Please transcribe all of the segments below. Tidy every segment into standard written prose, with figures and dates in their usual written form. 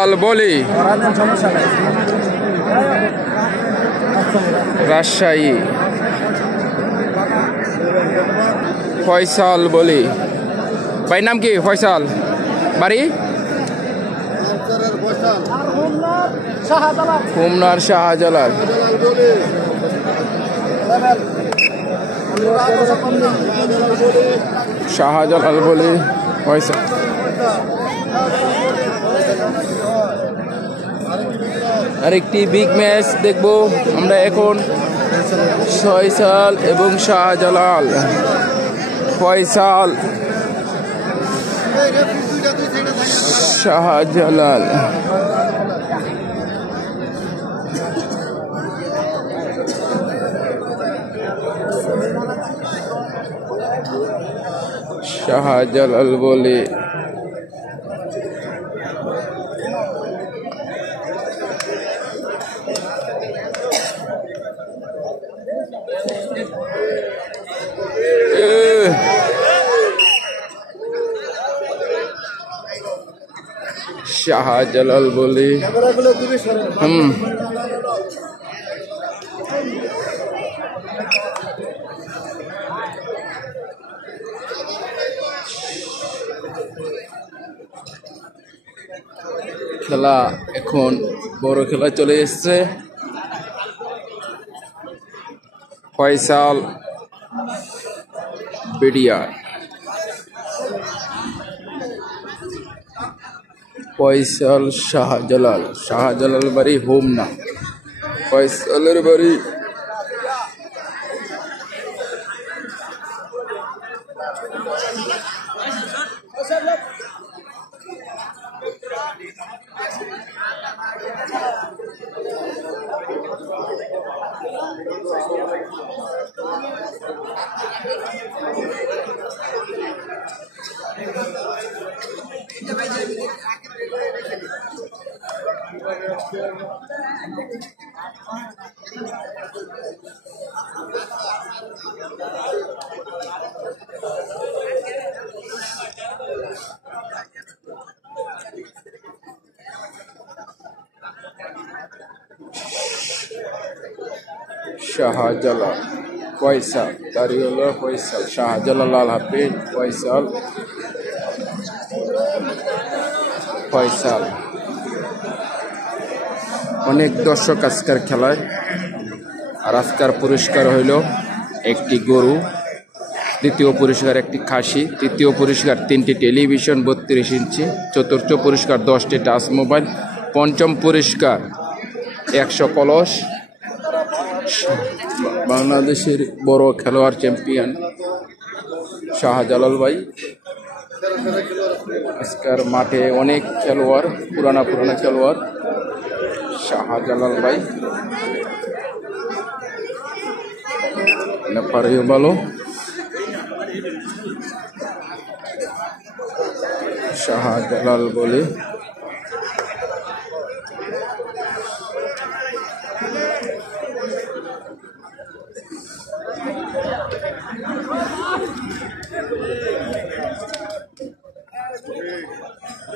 ফয়সাল বলি, রাজশাহী। ফয়সাল বলি, ভাই নাম কি? ফয়সাল, বাড়ি খুলনার শাহজালাল। শাহজালাল বলি, ফয়সাল। আরেকটি বিগ ম্যাচ দেখবো আমরা এখন, ফয়সাল এবং শাহজালাল। ফয়সাল, শাহজালাল। শাহজালাল বলে শাহজালাল বলে খেলা এখন বড় খেলা চলে এসছে। ফয়সাল বেডিয়া, ফয়সাল শাহজালাল। শাহজালাল বাড়ি হোমনা, ফয়সালের বাড়ি শাহজালাল। ফয়সাল, তারি হলো ফয়সাল। শাহজালাল আল হাফিজ, ফয়সাল। ফয়সাল। অনেক দর্শক আজকের খেলায়। আর আজকের পুরস্কার হইল একটি গরু, দ্বিতীয় পুরস্কার একটি খাসি, তৃতীয় পুরস্কার 3টি টেলিভিশন 32 ইঞ্চি, চতুর্থ পুরস্কার 10টি টাচ মোবাইল, পঞ্চম পুরস্কার 100 কলস। বাংলাদেশের বড় খেলোয়াড় চ্যাম্পিয়ন শাহজালাল ভাই। আজকের মাঠে অনেক খেলোয়াড়, পুরানা খেলোয়াড়। শাহজালাল ভাই নেপারিও ভালো। শাহজালাল বলে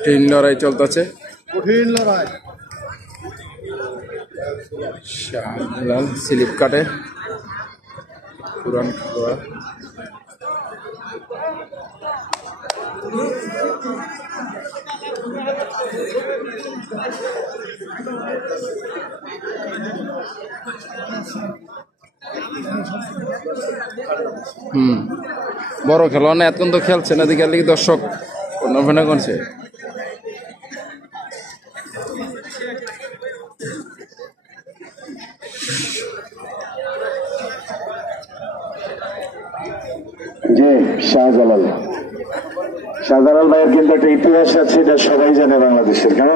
কঠিন লড়াই চলতেছে, কঠিন লড়াই। শাহজালাল স্লিপ কাটে, পুরান খেলোয়াড়। বড় খেলোয়াড় না, এখন তো খেলছে না, দিকে লিগে দর্শক অন্যভাবে করছে। যে শাহজালাল ভাইয়ের কিন্তু একটা ইতিহাস আছে, এটা সবাই জানে বাংলাদেশের। কেন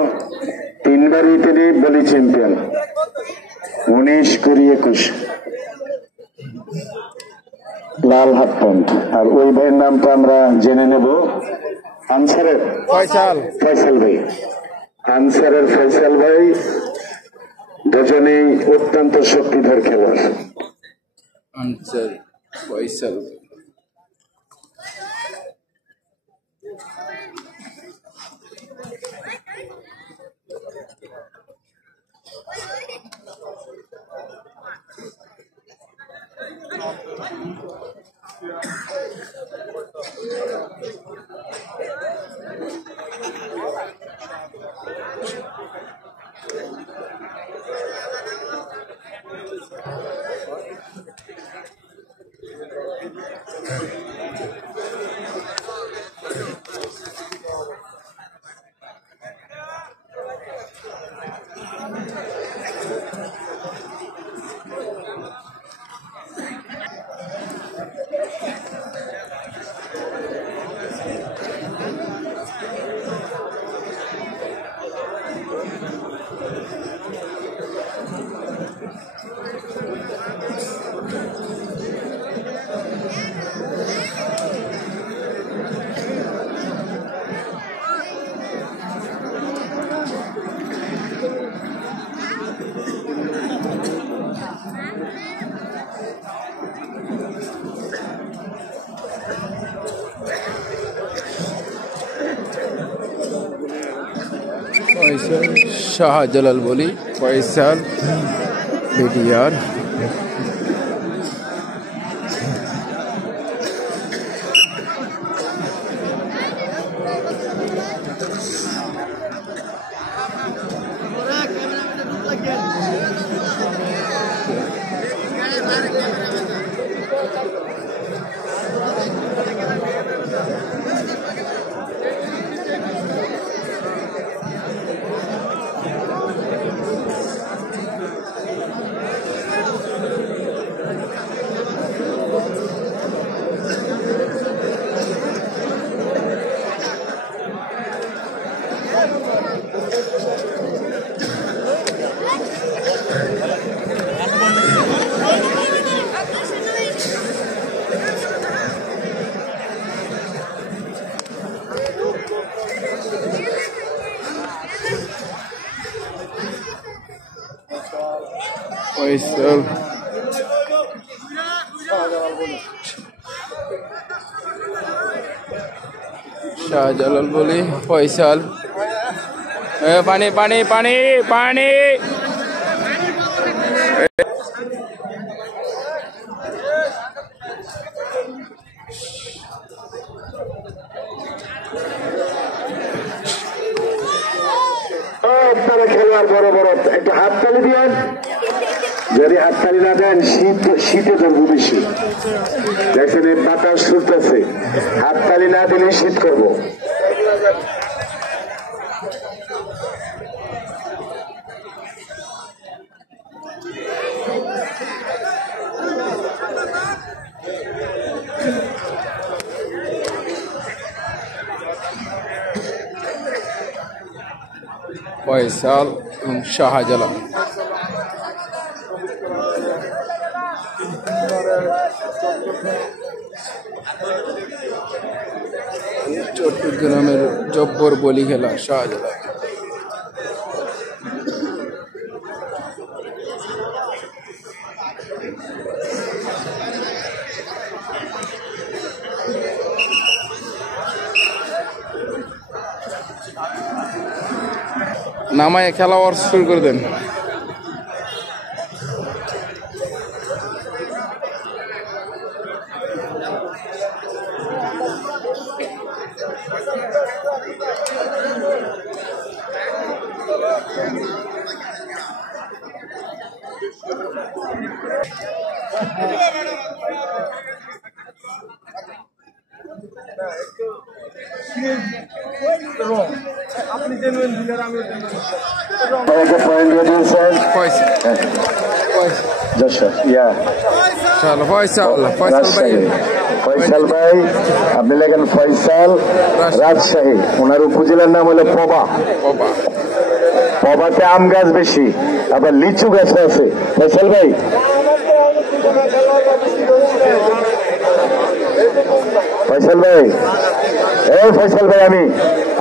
3বারই তিনি বলি চ্যাম্পিয়ন, 19, 20, 21 লাল হাফ প্যান্ট। আর ওই ভাইয়ের নামটা আমরা জেনে নেব, আনসারের ফয়সাল ভাই। আনসারের ফয়সাল ভাই দুজনেই অত্যন্ত শক্তিধর খেলোয়াড়। আনসার ফয়সাল। শাহজালাল বলি ফয়সাল বিডিআর ফয়সাল শাহজালাল বলি ফয়সাল পানি পানি পানি পানি আপনারা খেলোয়াড় বড় বড় একটু হাততালি দিয়েন। যদি হাততালি না দেন শীতে ধরবো বেশি। দেখছেন এই বাতাস ছুটতেছে, হাততালি না দিলে শীত করবো। ফয়সাল এবং শাহজালাল চট্টগ্রামের জব্বর বলি খেলা শাহজালাল নামায় খেলা ওর শুরু করে দেন। ফয়সাল ভাই, আপনি লেখেন ফয়সাল রাজশাহী। ওনার উপজেলার নাম হলো পবা। পবাতে আম গাছ বেশি, আবার লিচু গাছ আছে। ফয়সাল ভাই, ফয়সাল ভাই, এই ফয়সাল ভাই, আমি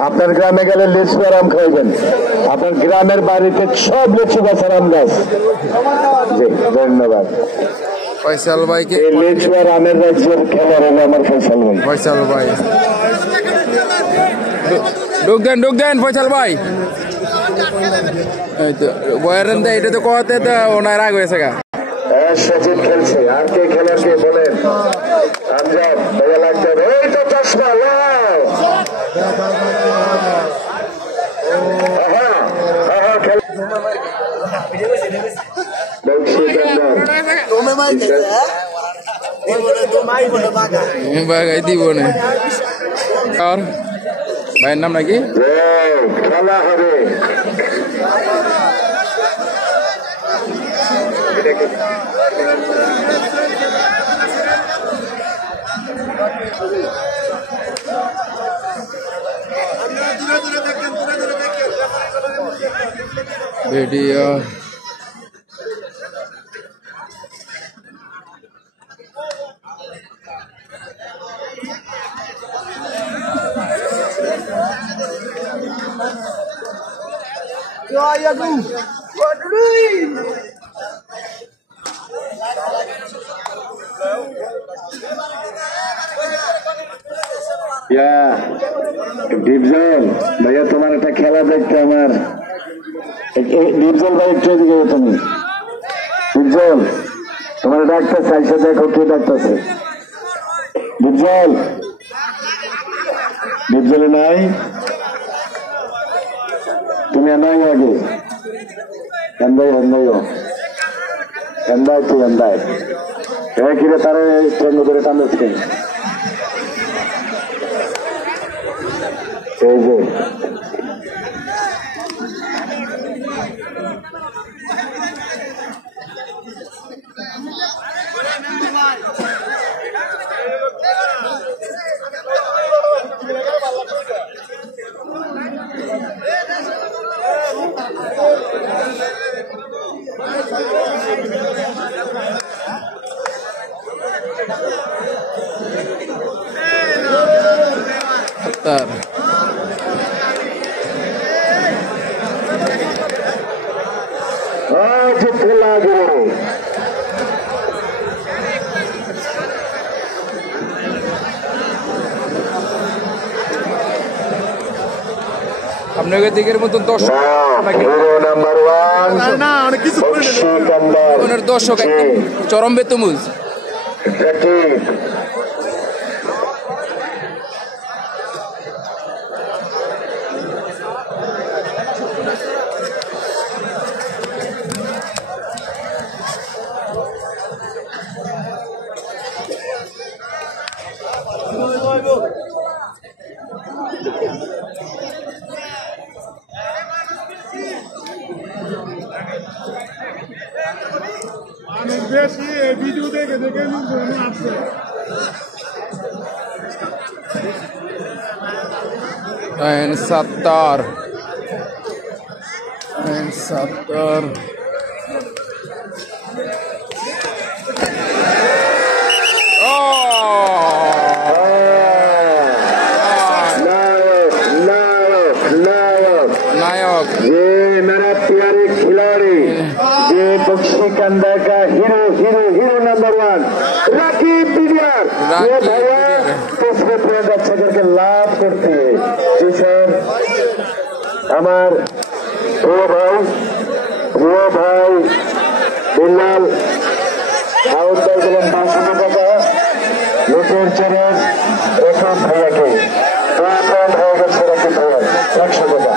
আপনার গ্রামে গেলে লিচু আর আম খাইবেন। আপনার গ্রামের বাড়িতে সব লিচু গাছ আর আম গাছ। ধন্যবাদ ফয়সাল ভাইকে। লিচু আর আমের রাজ্যের খেলোয়াড় হলো আমার ফয়সাল ভাই। ফয়সাল ভাই ঢুক দেন ফয়সাল ভাই। এই তো বয়ারেন দা, এটা তো কথা তো ওনার আগ হয়েছে গা। সচিন খেলছে, আর কে খেলার কে বলেন? আমজাদ ভাইয়া লাগবে। এই তো চশমা, বাগাই দিব না। আর ভাইয়ের নাম নাকি? খেলা হবে। ভিডিও ডিপজল ভাইয়া তোমার একটা খেলা দেখতে আমার ডিপজল ভাই একটু এদিকে তুমি ডিপজল তোমার ডাকতেছে আইসা দেখো কে ডাকতেছে ডিপজল ডিপজলে নাই তুমি নাই আগে এন্দাই এন্দাইও এন্দাই তুই এন্দাই কিরে তারে ট্রেন ধরে টানছে এই যে তার খেলা গেল আপনাদের দিকের মতন দর্শক নাম্বার 1 দর্শক চরম বেতমুজ বেশি ভিডিও দেখে দেখে আসছে Sattar नायक ये मेरा प्यारे खिलाड़ी ये बख्शीकंदा का hero hero hero number 1 Rakib बिडियार ये भैया दूसरे पॉइंट अच्छा करके लाभ करते हैं जी सर हमार प्रिय भाई बिलाल आउट कर दिलेন 500 টাকা লোকের চরণ রেখে ভাইয়াকে পয়েন্ট হয়ে গেছে রাকিব ভাইয়া 100 টাকা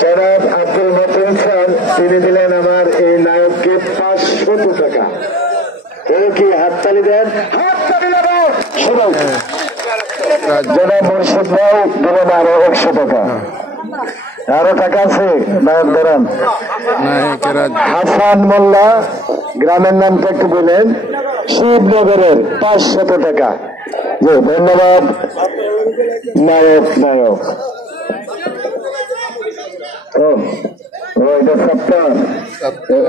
জনাব আব্দুল মতিন খান তিনি দিলেন আমার এই নায়ককে 500 টাকা কেউ কি হাততালি দেন হাততালি দেবেন সবাই জনাব মুর্শিদ ভাই দিলেন আরো 100 টাকা আরো টাকা আছে নায়ক ধরেন হাসান মোল্লা গ্রামের নামটা একটু বলেন শিবনগরের 500 টাকা জি ধন্যবাদ নায়ক নায়ক এটা সপ্তাহ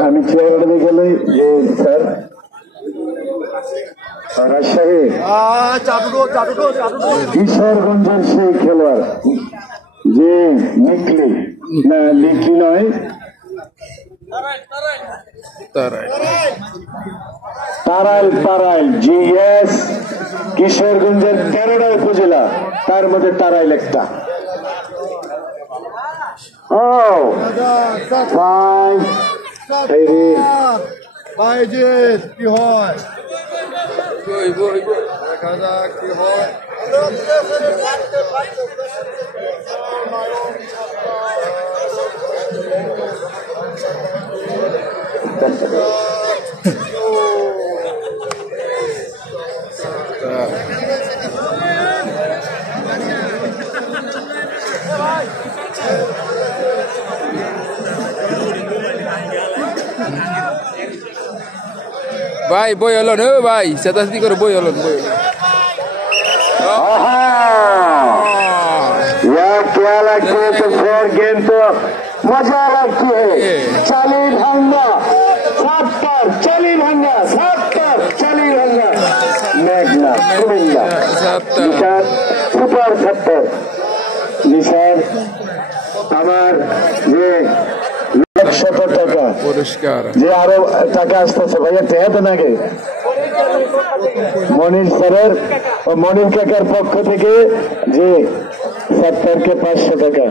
আমি চেয়ারে গেলে যে স্যার রাজশাহী কিশোরগঞ্জের সেই খেলোয়াড় যে নিকলি না লিকলি নয় তারাইল তারাইল জিএস কিশোরগঞ্জের 13টা উপজেলা তার মধ্যে তারাইল একটা কি হয় দেখা যাক কি হয় ভাই বই হলো ভাই সেটা কি করে বই হলো সুপার ছাত্র নিশার আমার যে 1,00,000 টাকা পুরস্কার যে আরো টাকা আসতেছে ভাইয়া টেহাতে নাকি মনির স্যারের ও মনির কাকার পক্ষ থেকে যে ছাত্রকে 500 টাকা,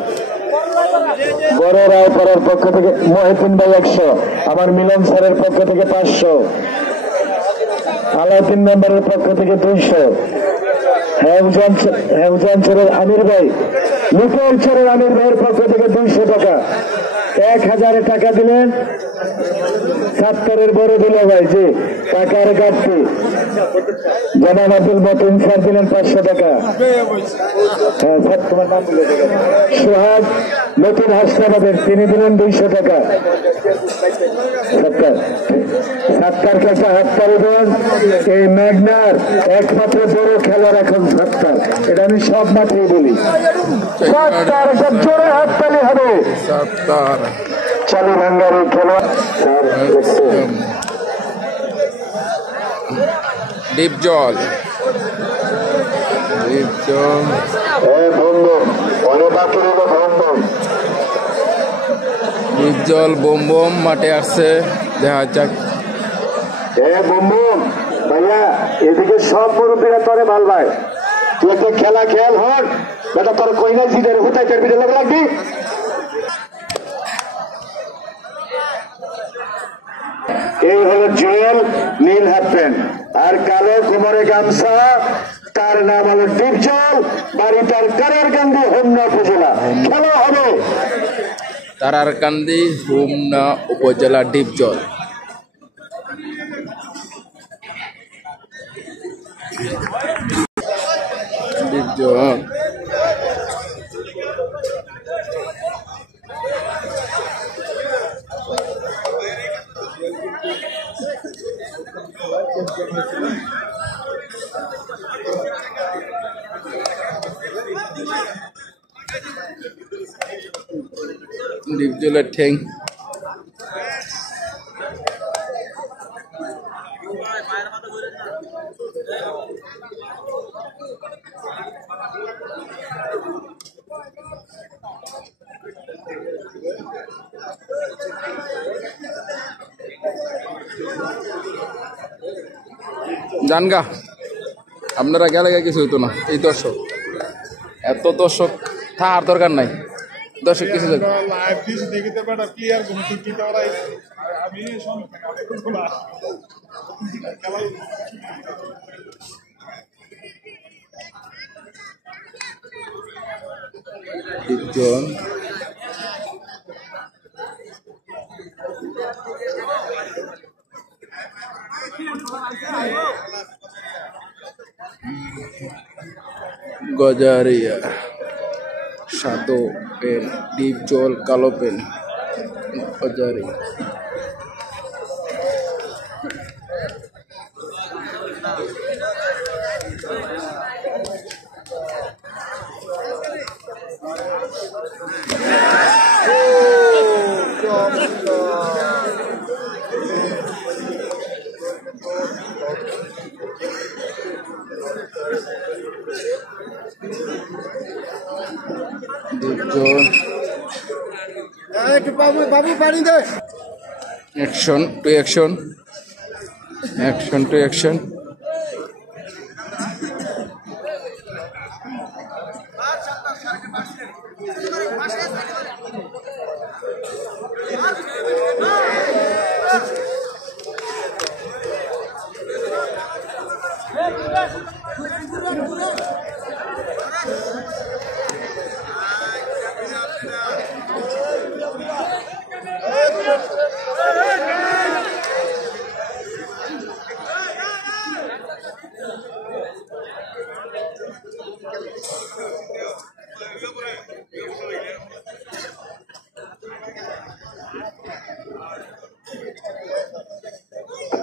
বড় রায়পাড়ার পক্ষ থেকে মহিউদ্দিন ভাই 100, আমার মিলন স্যারের পক্ষ থেকে 500, আলাউদ্দিন মেম্বারের পক্ষ থেকে 200, হেউজানচরের আমির ভাই, লুকরচরের আমির ভাইয়ের পক্ষ থেকে 200 টাকা, 1000 টাকা দিলেন ছাত্রের বড় দিল ভাই যে টাকার ঘাটতি জানান আব্দুল মতিন স্যার দিলেন 500 টাকা। হ্যাঁ স্যার তোমার নাম বলে সোহাগ নতুন হাসনাবাদের তিনি দিলেন 200 টাকা। সাত্তার কাছে হাত তালি দেন। এই মেঘনার একমাত্র বড় খেলার এখন সাত্তার, এটা আমি সব মাঠেই বলি। সাত্তার জোরে হাত তালি হবে। সাত্তার চালু ভাঙ্গার এই খেলা ডিপজল ডিপজল বোম বোম মাঠে আসছে, দেখা যাক। বোম ভাইয়া এদিকে সব মুরব্বীরা তোরে ভাল ভাই, তুই একটা খেলা খেয়াল হন বেটা, তোর কই না জিদের হুতাই তোর ভিতরে লাগবি। এই হলো জুয়েল নীল হাফ প্যান্ট আর কালো কোমরে গামছা, তার নাম হলো ডিপজল, বাড়ি তার কারারকান্দি হোমনা উপজেলা। খেলা হবে তারারকান্দি হোমনা উপজেলা ডিপজল। ডিপজল ডিপজলের ঠেং জানগা আপনারা গেলে কিছু হইতো না। এই দর্শক, এত দর্শক থাকার দরকার নাই, দর্শক কিছু লাইভ দিছি দেখিতে বেটা ক্লিয়ার কোন টিকিট ওরাই আমি ডিপজল গজারিয়া সাদো পেন, ডিপজল কালো পেন, গজারিয়া। বাবু পানি দে। Action to action, action to action.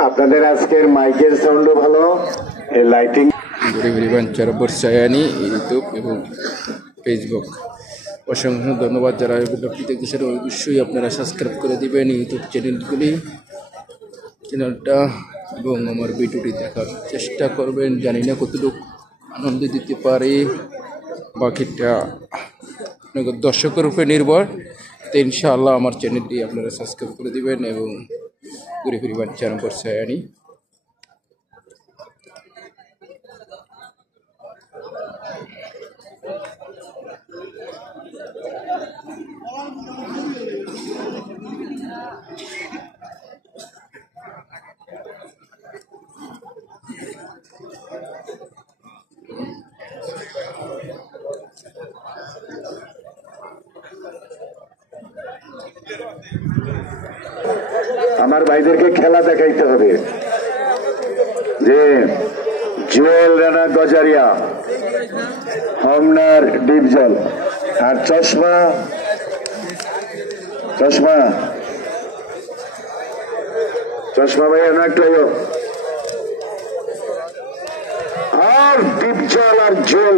আপনাদের আজকের মাইকের সাউন্ডও ভালো, এই লাইটিং। ইউটিউব এবং ফেসবুক, অসংখ্য ধন্যবাদ। যারা ভিডিওটি দেখছেন অবশ্যই আপনারা সাবস্ক্রাইব করে দিবেন ইউটিউব চ্যানেলটা এবং আমার ভিডিওটি দেখার চেষ্টা করবেন। জানি না কতটুকু আনন্দ দিতে পারি, বাকিটা দর্শকের উপরে নির্ভর। তো ইনশাআল্লাহ আমার চ্যানেলটি আপনারা সাবস্ক্রাইব করে দিবেন এবং ঘুরে ফিরে চ্যানেল করছে আনি। আমার ভাইদেরকে খেলা দেখাইতে হবে যে জুয়েল রানা গজারিয়া, হোমনার ডিপজল, আর চশমা চশমা চশমা ভাই না একটু আর ডিপজল আর জুয়েল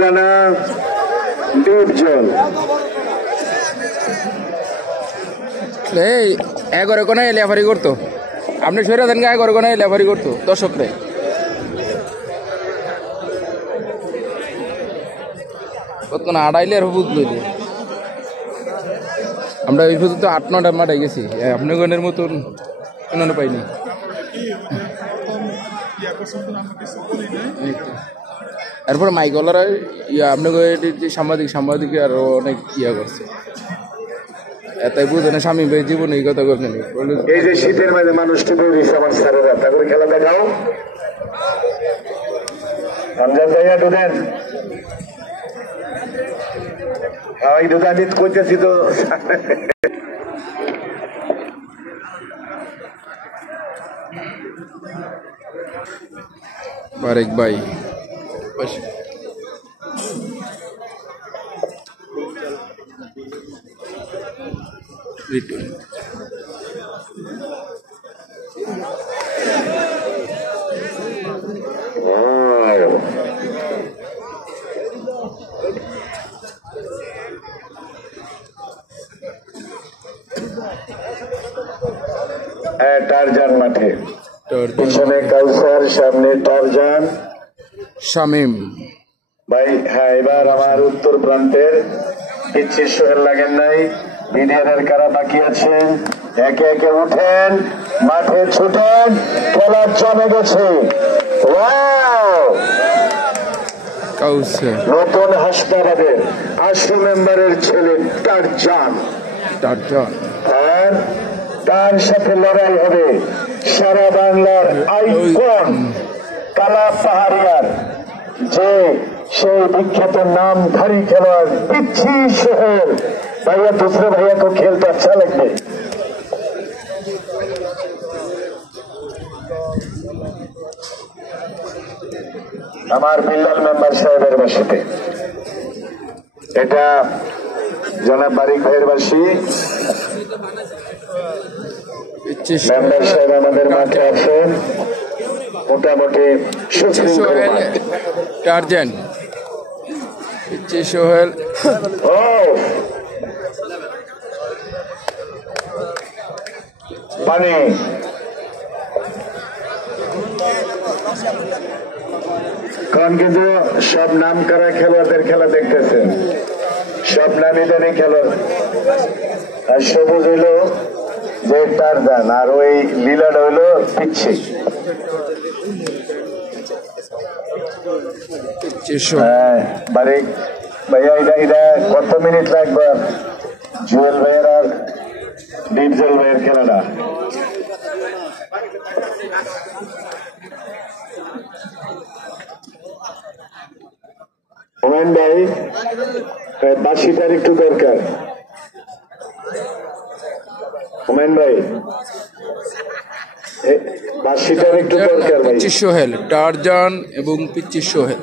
রানা ডিপজল। এই 11 কোনায় লেফারি করতো, আপনি সরে দেন, 11 কোনায় লেফারি করতো দর্শকরে। কতক্ষণ আড়াইলে আর বুঝ লইলে আমরা এই পর্যন্ত 8-9টা মাঠে গেছি, আপনার গণের মতন কোনো পাইনি। এরপরে মাইকলারা আপনাকে সাংবাদিক আরো অনেক করছে, এটাই বুঝে না স্বামী ভাই জীবনে এই কথা করছেন। এই যে শীতের মাঝে মানুষটি বলছে আমার স্যারেরা, তারপরে খেলা দেখাও। আমজাদ ভাইয়া দুদেন এই দুধ আমি করতেছি তো। বারেক ভাই রিটুন টারজান মাঠে, পিছনে কাউসার, সামনে টারজান, শামিম ভাই। হ্যাঁ, এবার আমার উত্তর প্রান্তের পিচ্ছির সোহেল লাগেন নাই, বিডিআরের কারা বাকি আছেন, একে একে উঠেন, মাঠে ছুটেন, খেলা জমে গেছে। নতুন হাসপাতালের ৮০ মেম্বারের ছেলে টারজান, আর তার সাথে লড়াই হবে সারা বাংলার আইকন কালা পাহাড়িয়ার যে সেই विख्यात नामधारी खिलाड़ी पिच्छी सोहेल। भैया दूसरे भैया को खेल तो अच्छा लगता है। আমার বিল্লাল মেম্বার সাহেবের বাসিতে, এটা জনাব বারিক ভাইয়ের বাসী। মেম্বার সাহেব আমাদের মাঠে আছেন, মোটামুটি টারজান সোহেল। ও পানি কারণ কিন্তু সব নাম করা খেলোয়াড়দের খেলা দেখতেছেন, সব নামি দামি খেলোয়াড়। আর সবুজ হইল যে টারজান, আর ওই লীলাটা হইল পিচ্ছি। হ্যাঁ বারিক ভাইয়া, এটা কত মিনিট লাগবে জুয়েল ভাইয়ের আর ডিপজল ভাইয়ের খেলাটা? হুমায়ুন ভাই, 82টার একটু দরকার। হুমায়ুন ভাই, 82টার একটু দরকার ভাই। পিচ্ছি সোহেল, টারজান এবং পিচ্ছি সোহেল।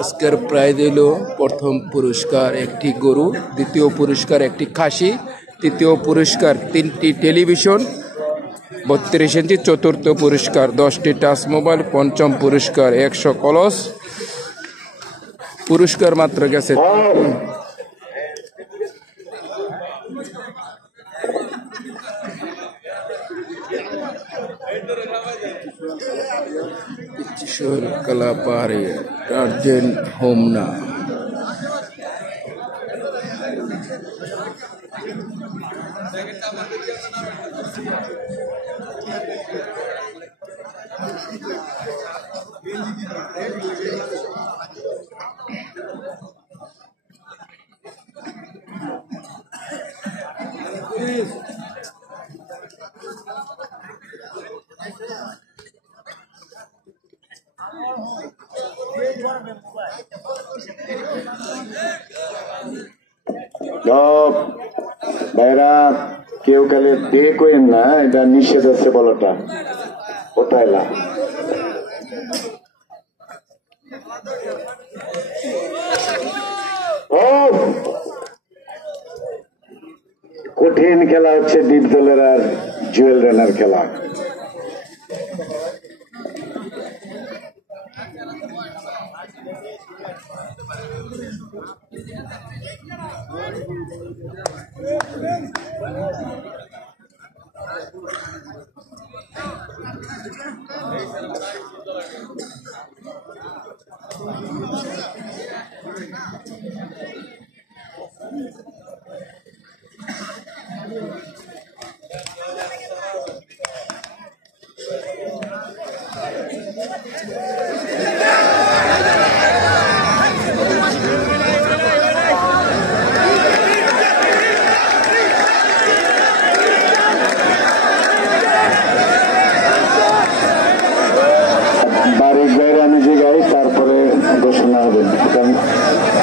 আজকের প্রাইজ এলো প্রথম পুরস্কার একটি গরু, দ্বিতীয় পুরস্কার একটি খাসি, তৃতীয় পুরস্কার 3টি টেলিভিশন 32 ইঞ্চি, চতুর্থ পুরস্কার 10টি টাচ মোবাইল, পঞ্চম পুরস্কার 100 কলস, পুরস্কার মাত্র গেছে। কিশোর কালাপাহাড়ি টার্জেন হোমনা। ভাইরা কেউ কালে দেখেন না, এটা নিষেধ আছে বলাটা, কোথায় না। কঠিন খেলা হচ্ছে দ্বীপ দলের আর জুয়েল রানার খেলা।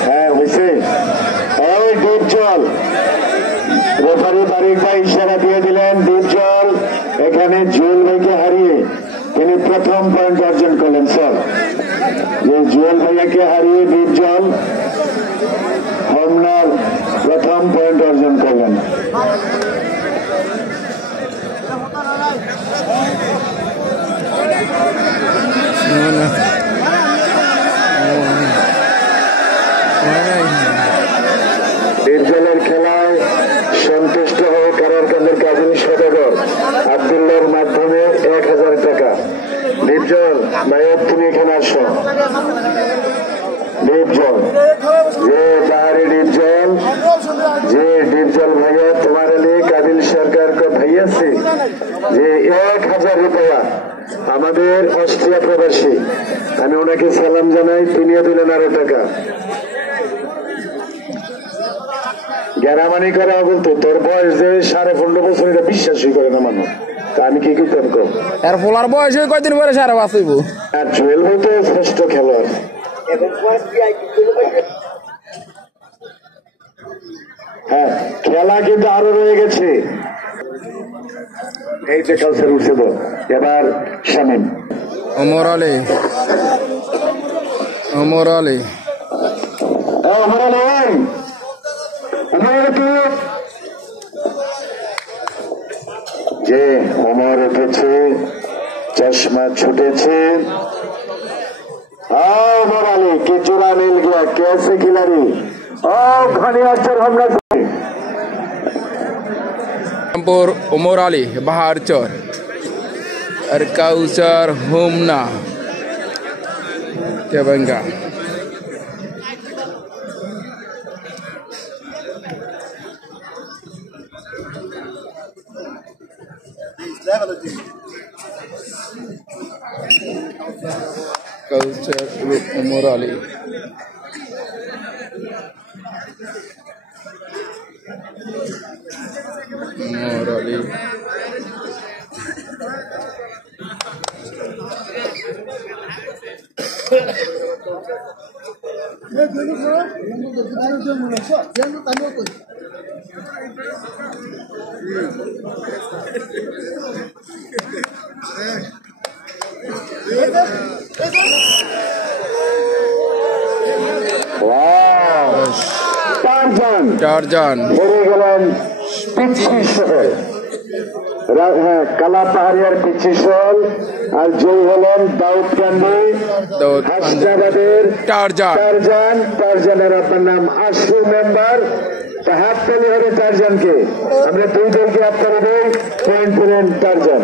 হ্যাঁ হয়েছে, ওই দ্বীপ জল রেফারি বারিক ভাই ইশারা দিয়ে দিলেন। দ্বীপ জল এখানে জুয়েল ভাইকে হারিয়ে তিনি প্রথম পয়েন্ট অর্জন করলেন। স্যার, যে জুয়েল ভাইয়াকে হারিয়ে দ্বীপ জল হোমনার প্রথম পয়েন্ট অর্জন করলেন। দ্বীপজলের খেলায় সন্তুষ্ট হয়ে কারারকান্দের কাজিন সদাগর আব্দুল্লাহর মাধ্যমে 1000 টাকা। দ্বীপজল ভাইয়া তুমি এখানে আসো। দ্বীপজল, যে পাহাড়ি দ্বীপজল, যে দ্বীপজল ভাইয়া তোমার लिए काबिल सरकार को भैया से যে 1000 रुपया আমাদের অস্ট্রিয়া প্রবাসী, আমি ওনাকে সালাম জানাই, তিনিও দিলেন আরো টাকা। জ্ঞানামানি করা বলতো তোর বয়স যে 15.5 বছর, এটা বিশ্বাসই করে না মানুষ। তা আমি কি করতাম কো, এর ফলার বয়স কয়দিন পরে সারা বাঁচব। আর জুয়েল ভাই তো শ্রেষ্ঠ খেলোয়াড়। হ্যাঁ, খেলা কিন্তু আরো রয়ে গেছে। এই যে কালচার উঠছে তো, এবার শামীম, ওমর আলী, ওমর আলী, ওমর আলী, যে ওমর উঠেছে, চশমা ছুটেছে। ওমর আলী কি চূড়া মিল গিয়া, कैसे खिलाड़ी। घनी अक्षर हमला ওমর আলী বাহারচর আর কাউসার হোমনা তেবাঙ্গা। কাউসার ওমর আলী, ওমর আলী, টারজান হেরে গেলেন পিচ্ছি শহর। হ্যাঁ, কালা পাহাড়িয়ার পিচ্ছি শহর। আর জয় হলেন দাউদকান্দি হাসনাবাদের টারজানের আপনার নাম আশু মেম্বার। হাত তালি হবে টারজানকে। আমরা দুই দলকে আপনারা দেই পয়েন্ট পেলেন টারজান।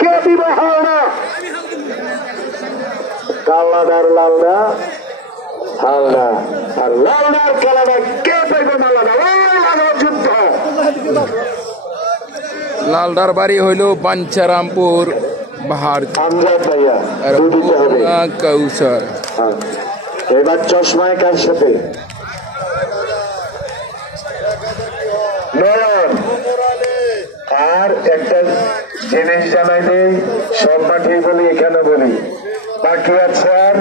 কে দিব হাওড়া কাল্লাদার লালদা হাওড়া আর লালদার খেলাটা কে পাইবে মালাদা যুদ্ধ। লালদার বাড়ি হইল বাঞ্ছারামপুর বাহার কৌশল। এবার চশমায় কার সাথে নয়ন। আর একটা জিনিস জানাই দেই, সব মাঠেই বলি এখানে বলি, বাকি আছে আর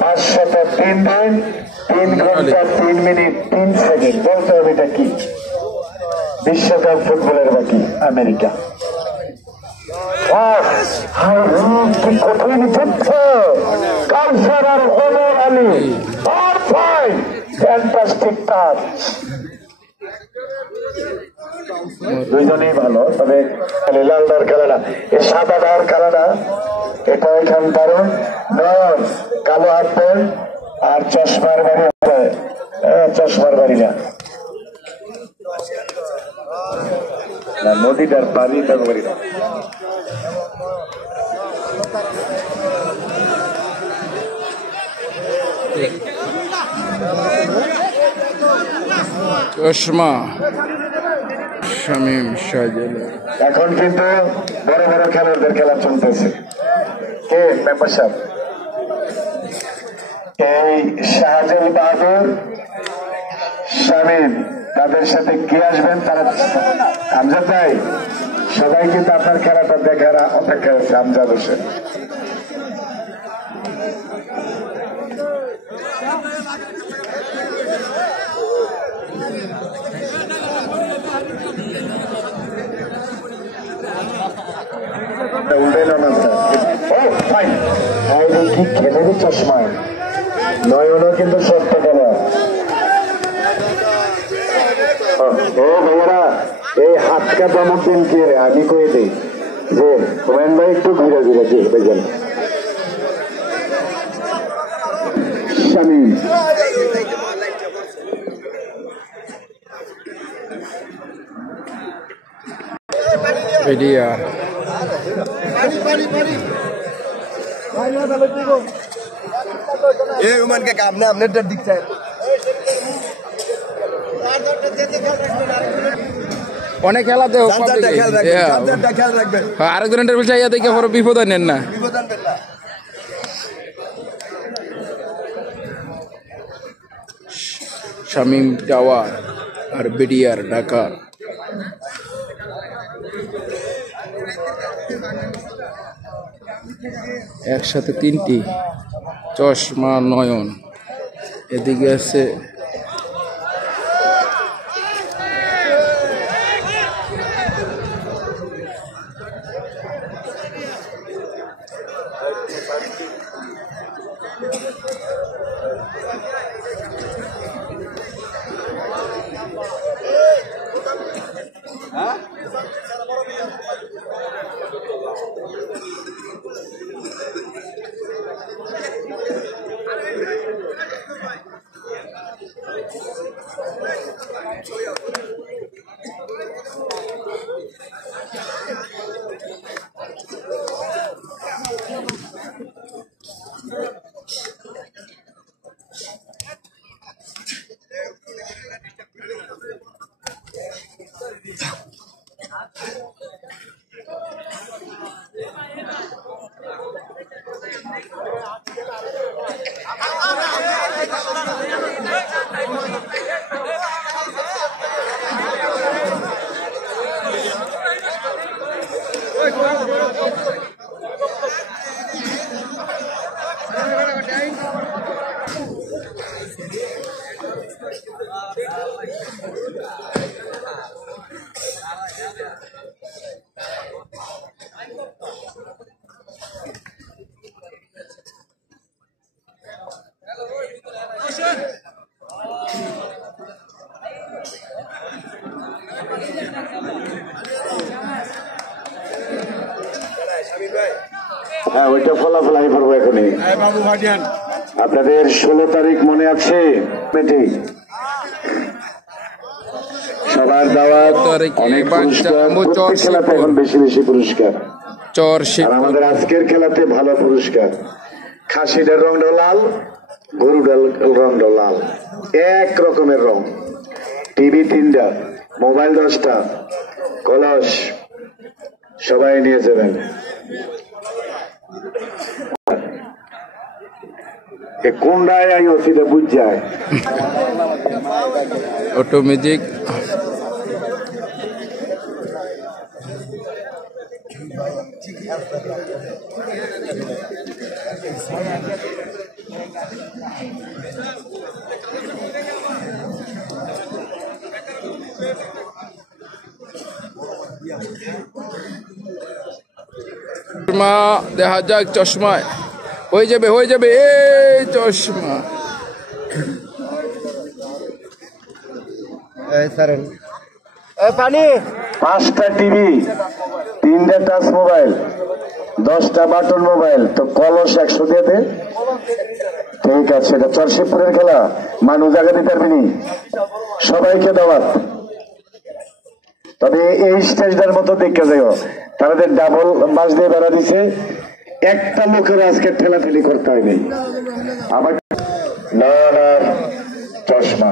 503 দিন 3 ঘন্টা 3 মিনিট 3 সেকেন্ড। বলতে হবে এটা কি? বিশ্বকাপ ফুটবলের বাকি আমেরিকা। কি কঠিন যুদ্ধ। কাউসার আর ওমর আলী ফ্যান্টাস্টিক টাচ। দুইজনেই ভালো, তবে লালদার খেলাটা এই সাদা দার খেলাটা এটা এখান দারুণ। নয়ন কালো হাত প্যান্ট আর চশমার বাড়ি, চশমার বাড়ি না নদীটার বাড়ি বাড়ি না। চশমা শামীম শাহজালাল। এখন কিন্তু বড় বড় খেলোয়াড়দের খেলা চলতেছে। কে মেম্বার সাহেব? এই শাহজাল বাহাদুর শামীম তাদের সাথে কে আসবেন তারা আমজাদ ভাই সবাই কিন্তু আপনার খেলাটা দেখার অপেক্ষা আছে। আমজাদ হোসেন কি খেলেনি চশমায়। নয়নও কিন্তু সত্য খেলা। ও ভাইয়ারা এই হাতকা দমক দিন কি আমি কয়ে দিই যে হুমায়ুন ভাই একটু ঘুরে ঘুরে দিয়ে দেখবেন। শামীম এডিয়া অনেক খেলাতে আরেকজন ইন্টারভিউ চাইয়া দেখে পরে বিপদ নেন না। শামীম টাওয়ার আর বিডিআর ঢাকা। একসাথে তিনটি চশমা নয়ন। এদিকে আছে হ্যাঁ, ওইটা ফলাফল আমি পড়বো এখনই। আপনাদের 16 তারিখ মনে আছে? সবার দাওয়াত, অনেক পুরস্কার, প্রত্যেক খেলাতে এখন বেশি বেশি পুরস্কার। আর আমাদের আজকের খেলাতে ভালো পুরস্কার। খাসিটার রংটা লাল, গরুটার রংটা লাল, এক রকমের রং। টিভি 3টা, মোবাইল 10টা, কলস সবাই নিয়ে যাবেন। কোনটায় আই ওসিটা বুঝ যায় অটোমেটিক চশমা দেখা যাক, চশমায় হয়ে যাবে এই চশমা। পানি 5টা টিভি, 3টা টাচ মোবাইল, 10টা বাটন মোবাইল, তো কলস 100 দিয়ে দে। ঠিক আছে, এটা চরশিবপুরের খেলা, মানুষ জায়গা দিতে পারবিনি, সবাইকে দাওয়াত। তবে এই স্টেজটার মতো দেখে যাও, তাদের ডাবল বাস দিয়ে বেড়া দিছে, একটা লোকের আজকে ঠেলাঠেলি করতে হয়নি। আমার চশমা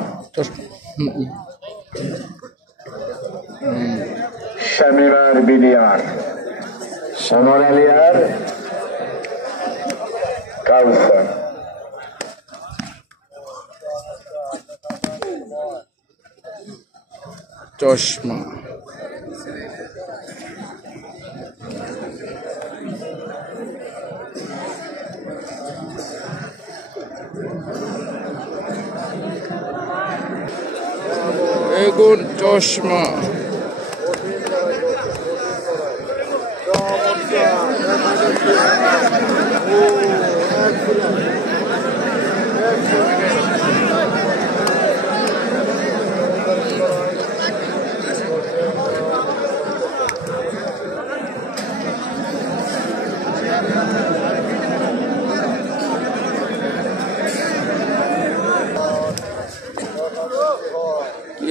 শামিমার বিলিয়ার, সমর আলিয়ার কাউসার। চশমা এগুন চশমা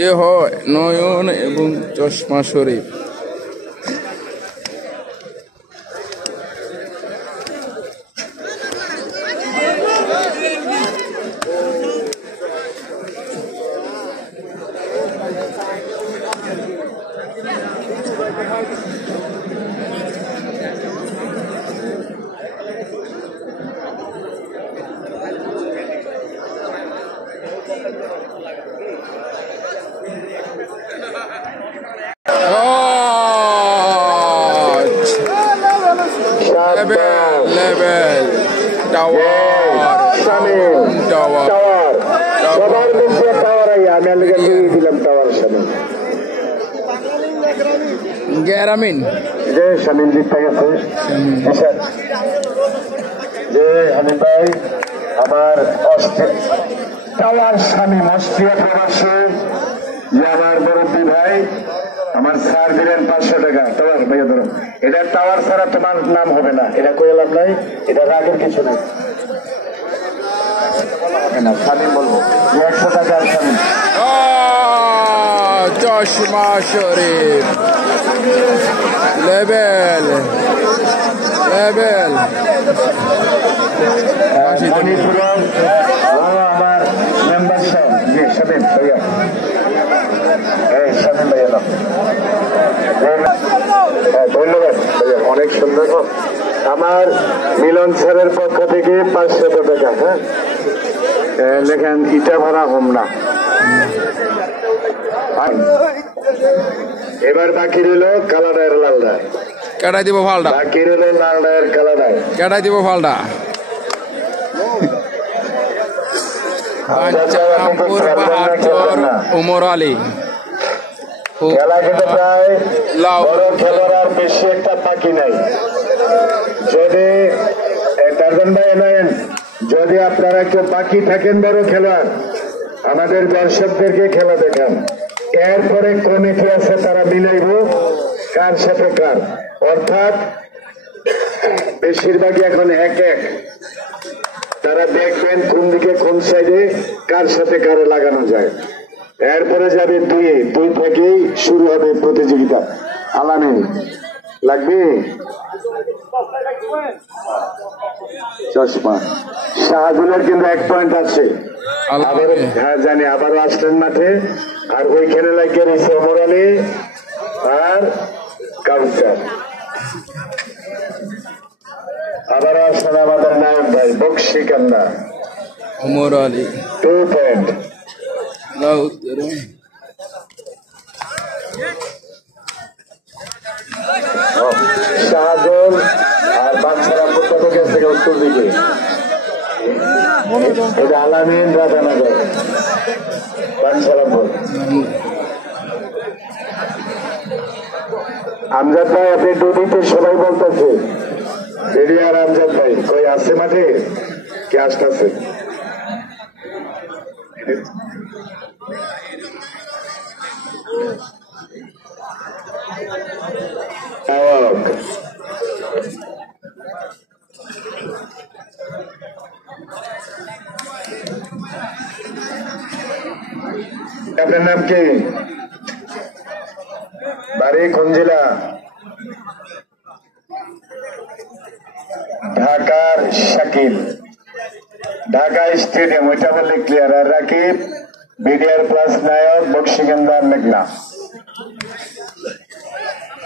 এ হয় নয়ন এবং চশমা শরীফ। লেভেল গ্যারামিন যে শামিল জিততে গেছে, যে হামিদ ভাই আমার টাওয়ার শামীম অস্ট্রিয়া প্রবাসী, যে আমার মুরব্বী ভাই, আমার স্যার দিলেন 500 টাকা। টাওয়ার ভাইয়া ধরো, এটা টাওয়ার ছাড়া তোমার নাম হবে না, এটা কই লাভ নাই, এটা রাগের কিছু নেই, শামীম বলবো 100 টাকা। শামীম চশমা শরীফ লেভেল মণিপুরম আমার মেম্বার সাহেব, জি শামীম ভাইয়া, শামীম ভাইয়া নাম। ধন্যবাদ ভাইয়া, অনেক সুন্দর। আমার মিলন স্যারের পক্ষ থেকে 500 টাকা। হ্যাঁ, লেখেন ইটা ভরা হোম না। এবার বাকি রইল কালাডায়ের লালডা, কেটাই দিব ফালটা, বাকি রইল লালডায়ের কালাডায়, কেটাই দিব ফালটা। উমর আলী খেলা কিন্তু প্রায় বড় খেলার আর বেশি একটা বাকি নাই। যদি টার্জন ভাই এনায়েন, যদি আপনারা কেউ বাকি থাকেন বড় খেলার, আমাদের দর্শকদেরকে খেলা দেখান, এরপরে কমিটি আছে তারা মিলাইব কার সাথে কার, অর্থাৎ বেশিরভাগই এখন এক এক। তারা দেখবেন কোন দিকে কোন সাইডে কার সাথে কারে লাগানো যায়। এরপরে যাবে দুই থেকেই শুরু হবে প্রতিযোগিতা। আলামিন লাগবে চশমা। শাহজুলের কিন্তু 1 পয়েন্ট আছে। আবারও হ্যাঁ জানি, আবারও আসলেন মাঠে। আর ওইখানে লাগিয়ে রয়েছে ওমর আলী আর কাউসার। আবারও আসলেন আমাদের নায়ক ভাই বক্সিকান্দা, ওমর আলী 2 পয়েন্ট। শাহজুল আর বাচ্চারা কোথা থেকে উত্তর দিকে। এটা আলামিন রাধানগর বাঞ্ছারামপুর। আমজাদ ভাই আপনি ডুবিতে সবাই বলতেছে এরিয়ার আমজাদ ভাই কই আছে মাঠে কি আসতেছে? আপনার নাম কি? বাড়ি কোন জেলা? ঢাকার শাকিল, ঢাকা স্টেডিয়াম ওইটা বললে ক্লিয়ার। আর রাকিব বিডিআর প্লাস নায়ক বক্সিকান্দা মেঘনা।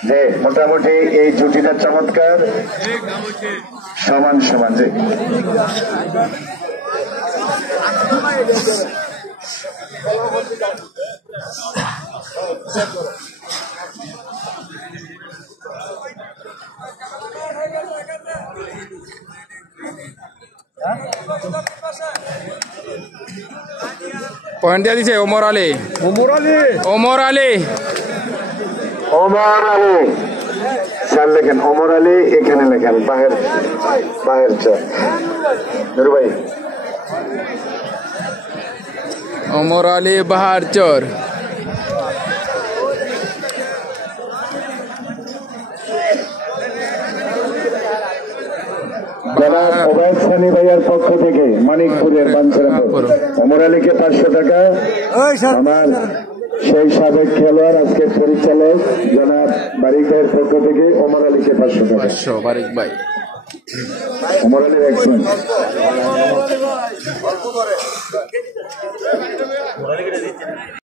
যে মোটামুটি এই জুটিটা চমৎকার, সমান সমান। যে পয়েন্ট দিয়ে দিছে ওমর আলী। স্যার লেখেন ওমর আলী, এখানে লেখেন বাহের চার। ভাই ওমর আলী বাহার চর। ওবায়দ সানি ভাইয়ার পক্ষ থেকে মানিকপুরের বাঞ্ছারামপুর ওমর আলীকে 500 টাকা। আমার সেই সাবেক খেলোয়াড় আজকের পরিচালক জনাব বারিক ভাইয়ের পক্ষ থেকে ওমর আলীকে 500 টাকা। বারিক ভাই ওমর আলীর 1 পয়েন্ট।